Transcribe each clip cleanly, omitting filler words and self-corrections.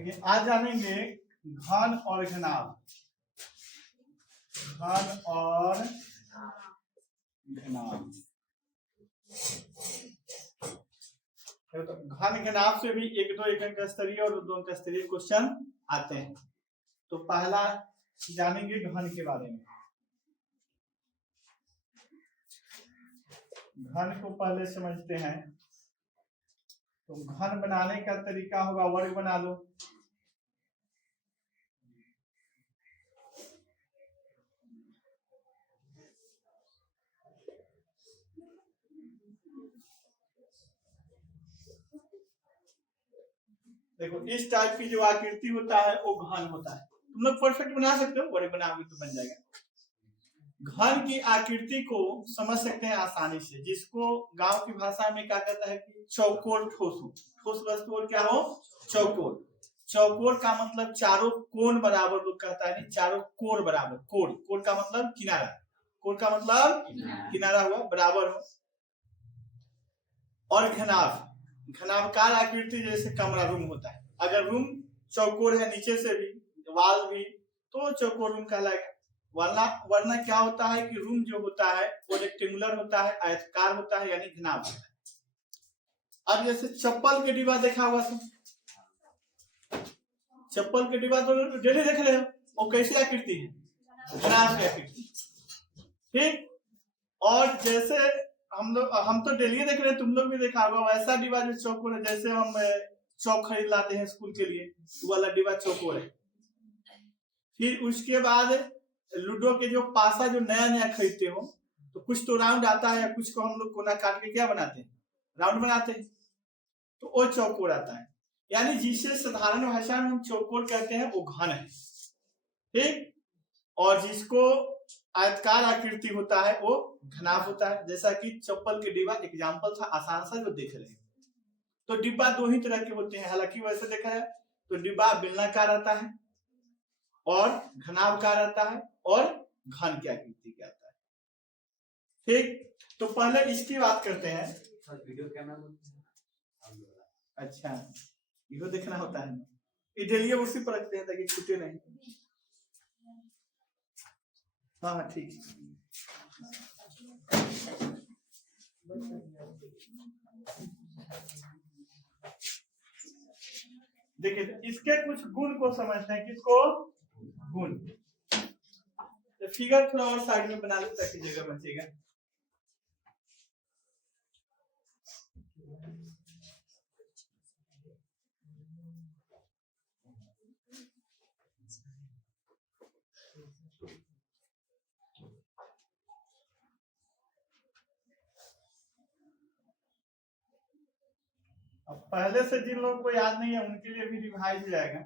देखिए आज जानेंगे घन और घनाभ। घन और घनाभ, तो घन घनाभ से भी एक दो एक अंक स्तरीय और दो अंक स्तरीय क्वेश्चन आते हैं। तो पहला जानेंगे घन के बारे में। घन को पहले समझते हैं। तो घन बनाने का तरीका होगा, वर्ग बना लो। देखो इस टाइप की जो आकृति होता है वो घन होता है। तुम लोग परफेक्ट बना सकते हो, वर्ग बनाओगे तो बन जाएगा। घन की आकृति को समझ सकते हैं आसानी से, जिसको गांव की भाषा में क्या कहता है कि चौकोर ठोस हो। ठोस वस्तु और क्या हो? चौकोर। चौकोर का मतलब चारों कोण बराबर, लोग कहता है नहीं, चारों कोण बराबर। कोण, कोण का मतलब किनारा, कोण का मतलब किनारा हुआ, बराबर हो। और घनाभ, घनाभकार आकृति जैसे कमरा रूम होता है। अगर रूम चौकोर है नीचे से भी, वाल भी, तो चौकोर रूम कहलाएगा। वरना क्या होता है कि रूम जो होता है वो रेक्टेंगुलर होता है, आयताकार होता है, यानी घनाभ होता है। अब जैसे चप्पल के डिब्बा देखा हुआ तुम, चप्पल के डिब्बा तो डेली देख रहे हो, वो कैसी आकृति है? घनाभ की आकृति। ठीक। और जैसे हम तो डेली देख रहे हैं, तुम लोग भी देखा होगा, वैसा डिब्बा जो चौकोर है, जैसे हम चौक खरीद लाते हैं स्कूल के लिए, वो वाला डिब्बा चौकोर है। फिर उसके बाद लूडो के जो पासा जो नया नया खरीदते हो, तो कुछ तो राउंड आता है, कुछ को हम लोग कोना काट के क्या बनाते हैं? राउंड बनाते हैं, तो वो चौकोर आता है। यानी जिसे साधारण भाषा में हम चौकोर कहते हैं वो घन है। ठीक। और जिसको आयताकार आकृति होता है वो घनाभ होता है। जैसा कि चप्पल के डिब्बा एग्जाम्पल था आसान सा जो देख रहे हैं। तो डिब्बा दो ही तरह के होते हैं, हालांकि वैसे देखा है तो डिब्बा बेलनाकार आता है और घनाभकार आता है और घन की आकृति का आता है। ठीक। तो पहले इसकी बात करते हैं। वीडियो कैमरा, अच्छा वीडियो देखना होता है, इधर उसी पर रखते हैं ताकि छूटे नहीं। हाँ हाँ ठीक। देखिए इसके कुछ गुण को समझते हैं। किसको? गुण। तो फिगर थोड़ा और साइड में बना लो ताकि जगह बचेगा। अब पहले से जिन लोगों को याद नहीं है उनके लिए भी रिवाइज जाएगा।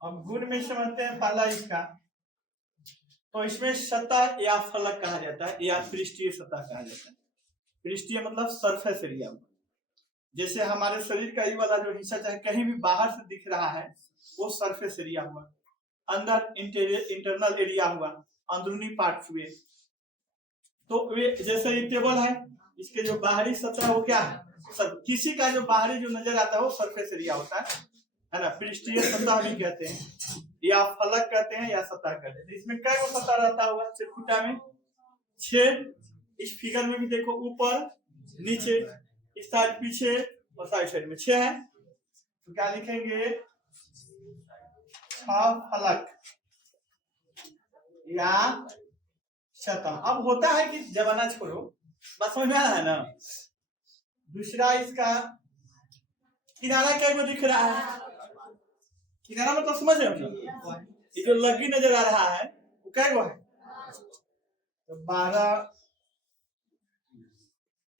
अब गुण में समझते हैं पहला इसका। तो इसमें सतह या फलक कहा जाता है या पृष्ठीय सतह कहा जाता है। पृष्ठीय मतलब सरफेस एरिया। जैसे हमारे शरीर का ये वाला जो हिस्सा चाहे कहीं भी बाहर से दिख रहा है वो सरफेस एरिया हुआ। अंदर इंटरनल एरिया हुआ, अंदरूनी पार्ट हुए। तो वे जैसे ये टेबल है, इसके जो बाहरी सतह वो क्या है? किसी का जो बाहरी जो नजर आता है वो सरफेस एरिया होता है ना। पृष्ठीय सतह भी कहते हैं या फलक कहते हैं या सतह कहते हैं। इसमें कई वो सतह रहता होगा चिरकुटा में? 6। इस फिगर में भी देखो, ऊपर नीचे इस साइड पीछे और साइड में 6 है। तो क्या लिखेंगे? 6 फलक या सतह। अब होता है कि जमाना छोड़ो, बस समझ में आ रहा है ना। दूसरा इसका किनारा क्या दिख रहा है? किनारा मतलब समझ रहे हो? ये जो लगी नजर आ रहा है वो क्या है? तो 12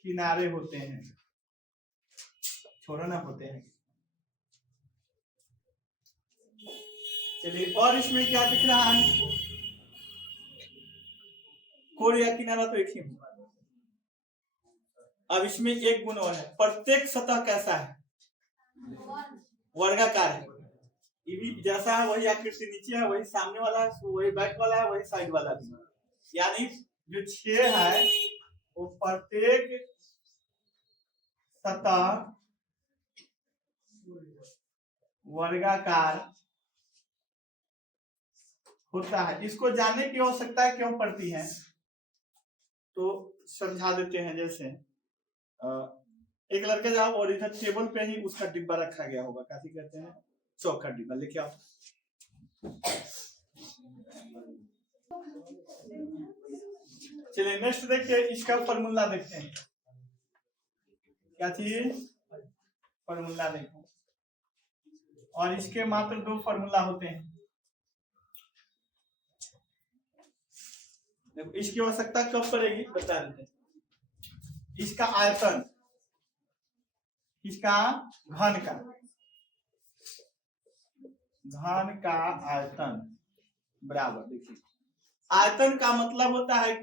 किनारे होते हैं, छोड़ो ना, होते हैं। चलिए, और इसमें क्या दिख रहा है? कोण या किनारा तो एक ही होगा। अब इसमें एक गुण और है, प्रत्येक सतह कैसा है? वर्गाकार है, ये भी जैसा है वही आकृति नीचे है, वही सामने वाला है, वही बैक वाला है, वही साइड वाला भी, यानी जो 6 है वो प्रत्येक सतह वर्गाकार होता है। इसको जानने की आवश्यकता क्यों पड़ती है तो समझा देते हैं। जैसे एक लड़का जाओ और इधर टेबल पे ही उसका डिब्बा रखा गया होगा, काफी कहते हैं चौक का डिब्बा, लेके आओ। चलिए नेक्स्ट देखिए, इसका फॉर्मूला देखते हैं। क्या चीज? फॉर्मूला देखो, और इसके मात्र 2 फॉर्मूला होते हैं। देखो इसकी आवश्यकता कब पड़ेगी बता देते हैं। इसका आयतन, इसका घन का आयतन बराबर, देखिए आयतन का मतलब होता है,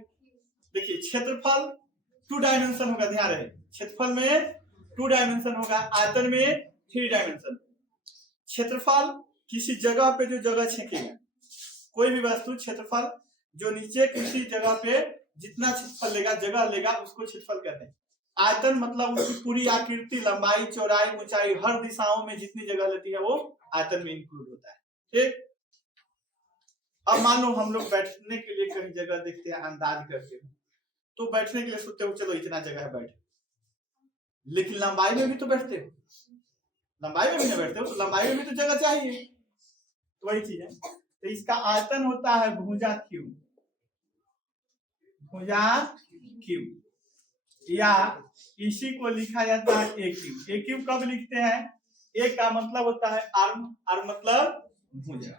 देखिए क्षेत्रफल 2 डायमेंशन होगा, ध्यान रहे क्षेत्रफल में 2 डायमेंशन होगा, आयतन में 3 डायमेंशन। क्षेत्रफल किसी जगह पे जो जगह छेकेगा, कोई भी वस्तु क्षेत्रफल जो नीचे किसी जगह पे जितना क्षेत्रफल लेगा, जगह लेगा, उसको क्षेत्रफल कहते हैं। आयतन मतलब उसकी पूरी आकृति, लंबाई, चौड़ाई, ऊंचाई, हर दिशाओं में जितनी जगह लेती है वो आयतन में इंक्लूड होता है। ठीक, अब मान लो हम लोग बैठने के लिए कहीं जगह देखते हैं, अंदाज करके, तो बैठने के लिए सोचते हो चलो इतना जगह है बैठ, लेकिन लंबाई में भी तो बैठते हो, लंबाई में भी नहीं बैठते हो, तो लंबाई में भी तो जगह चाहिए, तो वही चीज है। तो इसका आयतन होता है भुजा क्यू, भुजा क्यू, या इसी को लिखा जाता है ए क्यू। ए क्यू कब लिखते हैं? ए का मतलब होता है आर्म, आर्म मतलब भुजा।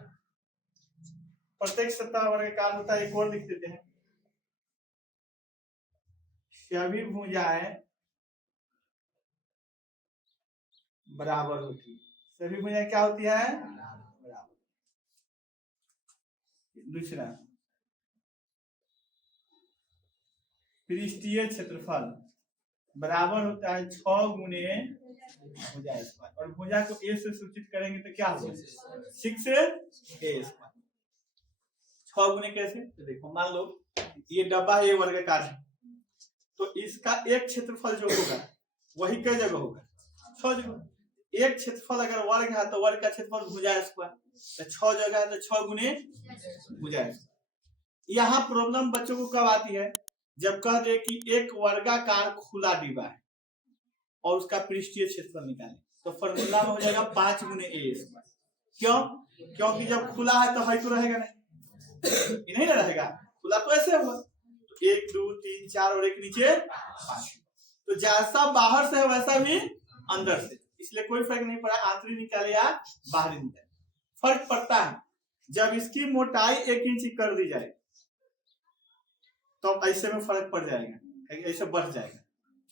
प्रत्येक सतह वर्गाकार होता है, एक और लिख देते हैं, सभी भुजाएं बराबर होती है। सभी भुजाएं क्या होती है? बराबर। दूसरा, पृष्ठीय क्षेत्रफल बराबर होता है 6 गुने भुजा स्क्वायर, और भुजा को ए से सूचित करेंगे तो क्या होगा? 6 ए स्क्वायर। 6 गुने कैसे? तो देखो मान लो ये डब्बा है, ये वर्गाकार है, तो इसका एक क्षेत्रफल जो होगा वही कई जगह होगा? 6 जगह। एक क्षेत्रफल अगर वर्ग है तो वर्ग का क्षेत्रफल भुजा स्क्वायर, तो 6 जगह है तो 6 गुने भुजा स्क्वायर। यहाँ प्रॉब्लम बच्चों को कब आती है? जब कह दे कि एक वर्गाकार खुला डिब्बा है और उसका पृष्ठीय क्षेत्रफल निकालें, तो फॉर्मूला में हो जाएगा 5 गुने ए स्क्वायर। क्यों? क्योंकि जब खुला है तो हाई तो रहेगा नहीं, ये नहीं रहेगा, खुला तो ऐसे हुआ, तो 1 2 3 4 और एक नीचे 5, तो जैसा बाहर से है वैसा भी अंदर से, इसलिए कोई फर्क नहीं पड़ा आंतरिक निकाले या बाहरी निकाले। फर्क पड़ता है जब इसकी मोटाई 1 इंच कर दी जाए तो ऐसे में फर्क पड़ जाएगा, ऐसे बढ़ जाएगा,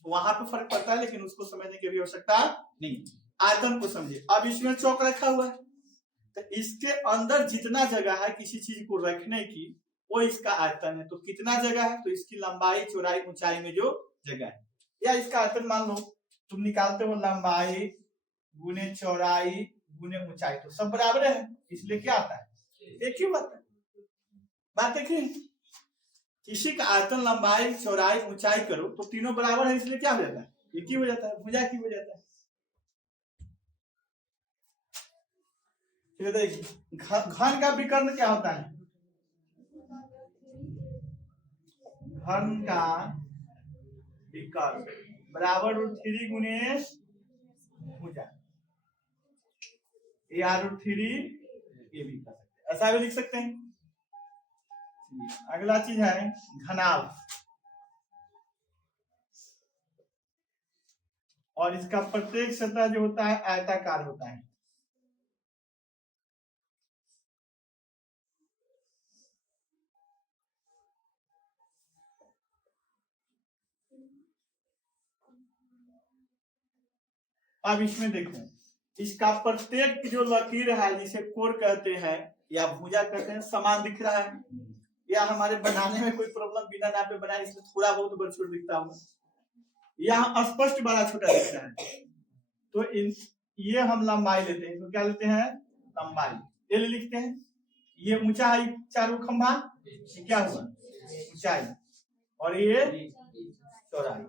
वहां पे फर्क पड़ता है, लेकिन उसको समझने की भी आवश्यकता नहीं। आयतन को समझिए, अब इसमें चौक रखा हुआ है, तो इसके अंदर जितना जगह है किसी चीज को रखने की वो इसका आयतन है। तो कितना जगह है? तो इसकी लंबाई, चौड़ाई, ऊंचाई में जो जगह है, या इसका आयतन मान लो तुम निकालते हो लंबाई गुने चौड़ाई गुने ऊंचाई, तो सब बराबर है, इसलिए क्या आता है? एक ही बात है। बात देखिए, किसी का आयतन, लंबाई, चौड़ाई, ऊंचाई करो तो तीनों बराबर है, इसलिए क्या हो जाता है? एक ही हो जाता है, भुजा की हो जाता है। घन का विकर्ण क्या होता है? घन का विकर्ण बराबर √3 गुने भुजा, या √3 ये भी कर सकते हैं, ऐसा भी लिख सकते हैं। अगला चीज है घनाभ, और इसका प्रत्येक सतह जो होता है आयताकार होता है। अब इसमें देखो, इसका प्रत्येक जो लकीर है जिसे कोर कहते हैं या भुजा कहते हैं, समान दिख रहा है, या हमारे बनाने में कोई प्रॉब्लम बिना नापे बनाए इसमें थोड़ा बहुत बड़ा दिखता होगा, यहाँ स्पष्ट बड़ा छोटा दिख रहा है, तो इन ये हम लंबाई लेते हैं, तो क्या लेते हैं लंबाई, एल लिखते हैं। ये ऊंचाई चारों खंभा, ये क्या हुआ ऊंचाई, और ये चौड़ाई।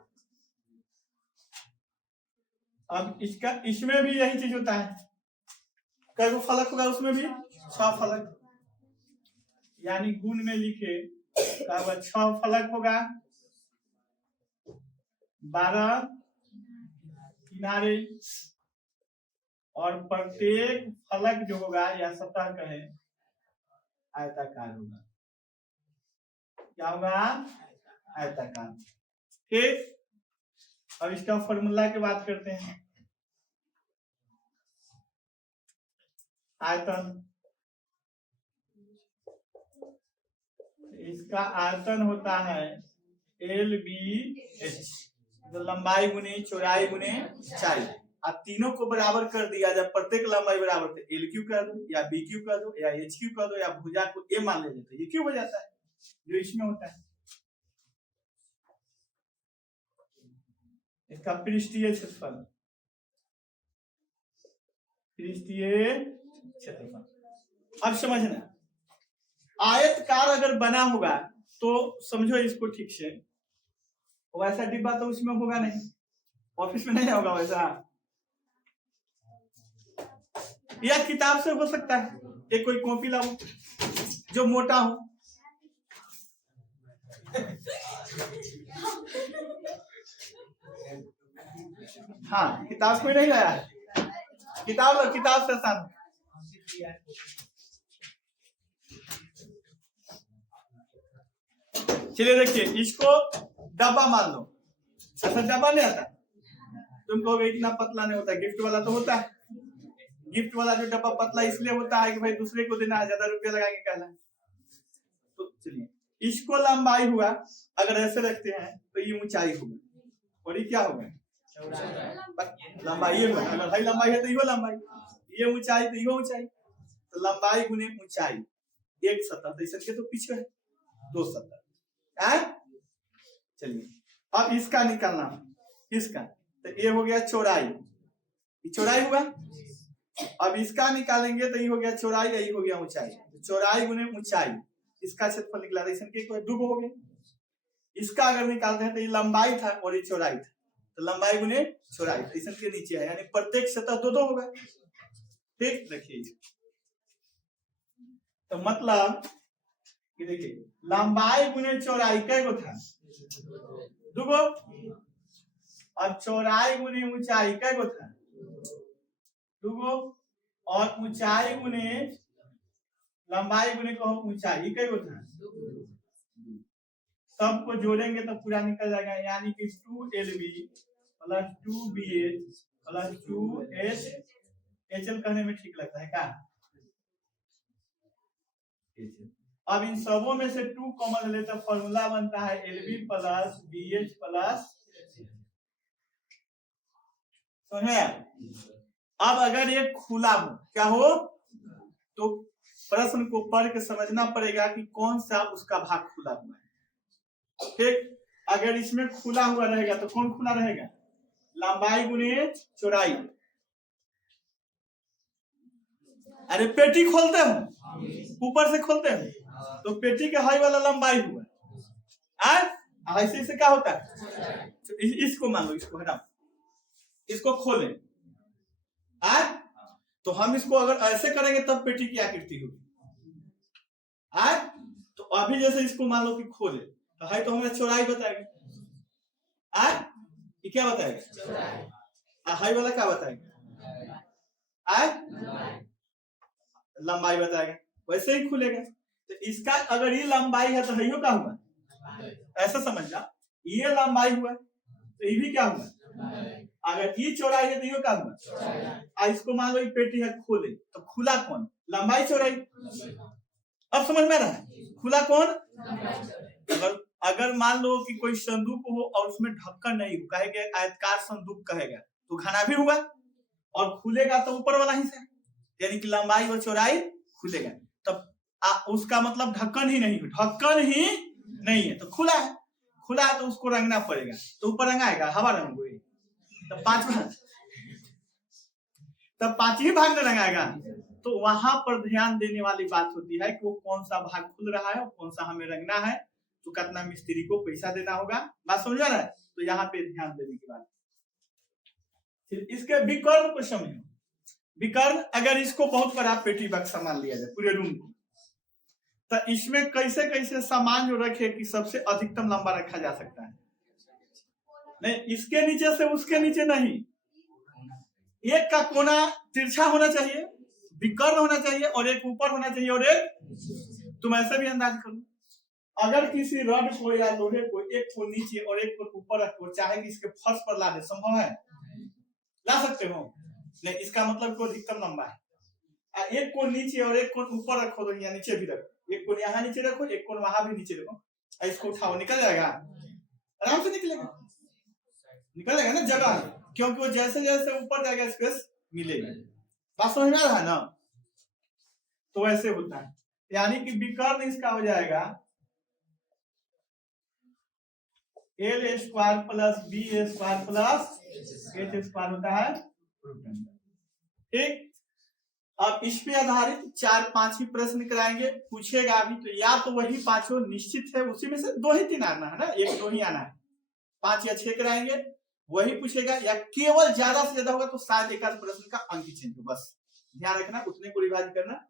अब इसका इसमें भी यही चीज होता है, कई गो फलक होगा उसमें भी 6 फलक, यानी गुण में लिखे 6 फलक होगा, 12 किनारे, और प्रत्येक फलक जो होगा या सतह कहे आयताकार होगा। क्या होगा आयताकार। ठीक, अब इसका फॉर्मूला की बात करते हैं। आयतन, इसका आयतन होता है LBH, लंबाई गुने चौड़ाई गुने ऊंचाई। अब तीनों को बराबर कर दिया, जब प्रत्येक लंबाई बराबर तो LQ कर दो या BQ कर दो या HQ कर दो या भुजा को A मान लेते तो ये क्यों हो जाता है, जो इसमें होता है। इसका पृष्ठीय क्षेत्रफल, पृष्ठीय क्षेत्रफल। अब समझना, आयतकार अगर बना होगा तो समझो इसको ठीक से, वैसा डिब्बा तो उसमें होगा नहीं, ऑफिस में नहीं होगा वैसा, या किताब से हो सकता है, एक कोई कॉपी लाओ जो मोटा हो, हाँ किताब कोई नहीं लाया है, किताब लो, किताब से आसान। चलिए देखिए, इसको डब्बा मान लो, ऐसा डब्बा नहीं आता, तुम कहोगे इतना पतला नहीं होता, गिफ्ट वाला तो होता है। गिफ्ट वाला जो डब्बा पतला इसलिए होता है कि भाई दूसरे को देना है, ज्यादा रुपया लगा के कहना है। तो चलिए, इसको लंबाई हुआ, अगर ऐसे रखते हैं तो ये ऊंचाई होगी, और ये क्या होगा लंबाई होगा। अगर भाई लंबाई है तो ये लंबाई, ये ऊंचाई तो ये ऊंचाई, तो लंबाई गुने ऊंचाई, एक सतह, तो इसके तो पीछे है 2 सतह। चलिए अब इसका निकालना, इसका तो ये हो गया चौड़ाई, ये चौड़ाई हुआ। अब इसका निकालेंगे तो ये हो गया चौड़ाई, यही हो गया ऊंचाई, तो चौड़ाई गुने ऊंचाई, इसका क्षेत्रफल निकला, दो हो गए। इसका अगर निकालते हैं तो ये लंबाई था और ये चौड़ाई था, तो लंबाई गुने चौड़ाई, तो इसके नीचे है, यानी प्रत्येक सतह 2 होगा। ठीक, रखिए, तो मतलब कि देखिए लंबाई गुने चौड़ाई कै गो था 2 गो, और चौड़ाई गुने ऊंचाई कै गो था 2 गो, और ऊंचाई गुने लंबाई गुने कहो ऊंचाई कै गो था, सबको जोड़ेंगे तो पूरा निकल जाएगा, यानी कि 2LB plus 2BH plus 2H, HL कहने में ठीक लगता है क्या। अब इन सबों में से 2 कॉमन ले तो फॉर्मूला बनता है LB प्लस BH प्लस, समझे। अब अगर ये खुला हो, क्या हो, तो प्रश्न को पढ़ के समझना पड़ेगा कि कौन सा उसका भाग खुला हुआ है। ठीक, अगर इसमें खुला हुआ रहेगा तो कौन खुला रहेगा, लंबाई गुने चौड़ाई। अरे पेटी खोलते हो, ऊपर से खोलते हो, तो पेटी के हाई वाला लंबाई हुआ, ऐसे क्या होता है, इसको मान लो, इसको हटाओ, इसको खोलें, तो हम इसको अगर ऐसे करेंगे तब पेटी की आकृति होगी। तो अभी जैसे इसको मान लो कि खोले, तो हाई तो हमें चौड़ाई बताएगा, ये क्या बताएगा, हाई वाला क्या बताएगा, लंबाई बताएगा, वैसे ही खुलेगा। तो इसका अगर ये लंबाई है तो हइयो क्या हुआ, ऐसा समझ जा, ये लंबाई हुआ तो ये भी क्या हुआ, अगर ये चौड़ाई है तो ये क्या हुआ, इसको मान लो ये पेटी है, खोले तो खुला कौन, लंबाई चौड़ाई। अब समझ में रहा है, खुला कौन, अगर मान लो कि कोई संदूक हो और उसमें ढक्कन नहीं हो, कहेगा आयताकार संदूक कहेगा तो घना भी होगा, और खुलेगा तो ऊपर वाला हिस्सा, यानी कि लंबाई और चौड़ाई खुलेगा, तब उसका मतलब ढक्कन ही नहीं है, तो खुला है तो उसको रंगना पड़ेगा, तो ऊपर रंगाएगा, हवा रंग हुई, तो 5वां तब 5 ही भाग में रंगाएगा। तो वहां पर ध्यान देने वाली बात होती है कि वो कौन सा भाग खुल रहा है और कौन सा हमें रंगना है, तो कितना मिस्त्री को पैसा देना होगा। बात समझ रहा है? तो यहाँ पे ध्यान देने की बात। फिर इसके विकर्ण को समझो। विकर्ण, अगर इसको बहुत बड़ा पेटी बक्सा मान लिया जाए पूरे रूम को, तो इसमें कैसे कैसे सामान जो रखे कि सबसे अधिकतम लंबा रखा जा सकता है। नहीं, इसके नीचे से उसके नीचे नहीं, एक का कोना तिरछा होना चाहिए, विकर्ण होना चाहिए, और एक ऊपर होना चाहिए और एक, तुम ऐसे भी अंदाज करो, अगर किसी रड को या लोहे को एक को नीचे और एक को ऊपर रखो, चाहे कि इसके फर्श पर ला दे, संभव है? ला सकते हो? नहीं, इसका मतलब को अधिकतम लंबा है। एक को नीचे और एक को ऊपर रखो, तो यहाँ नीचे भी रखो, एक को यहाँ नीचे रखो, एक को वहां भी नीचे रखो, इसको उठाओ, निकल जाएगा, आराम से निकलेगा, निकल जाएगा ना जगह, क्योंकि वो जैसे जैसे ऊपर जाएगा स्पेस मिलेगा। बात समझ में आ रहा है ना? तो वैसे होता है, यानी कि विकर्ण इसका हो जाएगा L square plus B square plus H square होता है। ठीक, अब इस पे आधारित 4-5 ही प्रश्न कराएंगे, पूछेगा अभी तो या तो वही पांचों निश्चित है, उसी में से 2 ही 3 आना है ना, 1-2 ही आना है, 5 या 6 कराएंगे, वही पूछेगा, या केवल ज्यादा से ज्यादा होगा तो शायद एक आध प्रश्न का अंक चेंज हो। बस ध्यान रखना, उतने को रिवाइज करना।